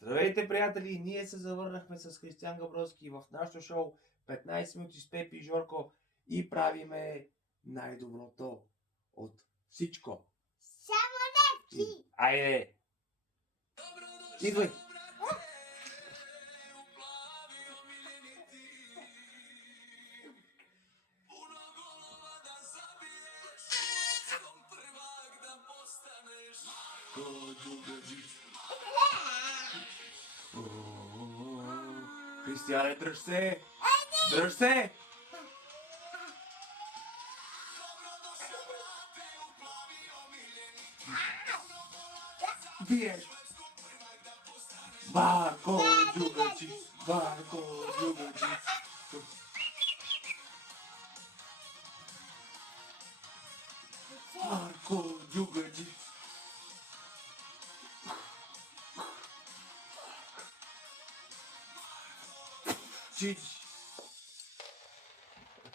Здравейте, приятели! Ние се завърнахме с Християн Габровски в нашото шоу 15 минути с Пепи и Жорко и правиме най-доброто от всичко. Само лепки! Айде! Идвай! Християне, дръж се! Дръж се! Биеш! Марко Джугачи! Марко Джугачи! Марко Джугачи! Чич!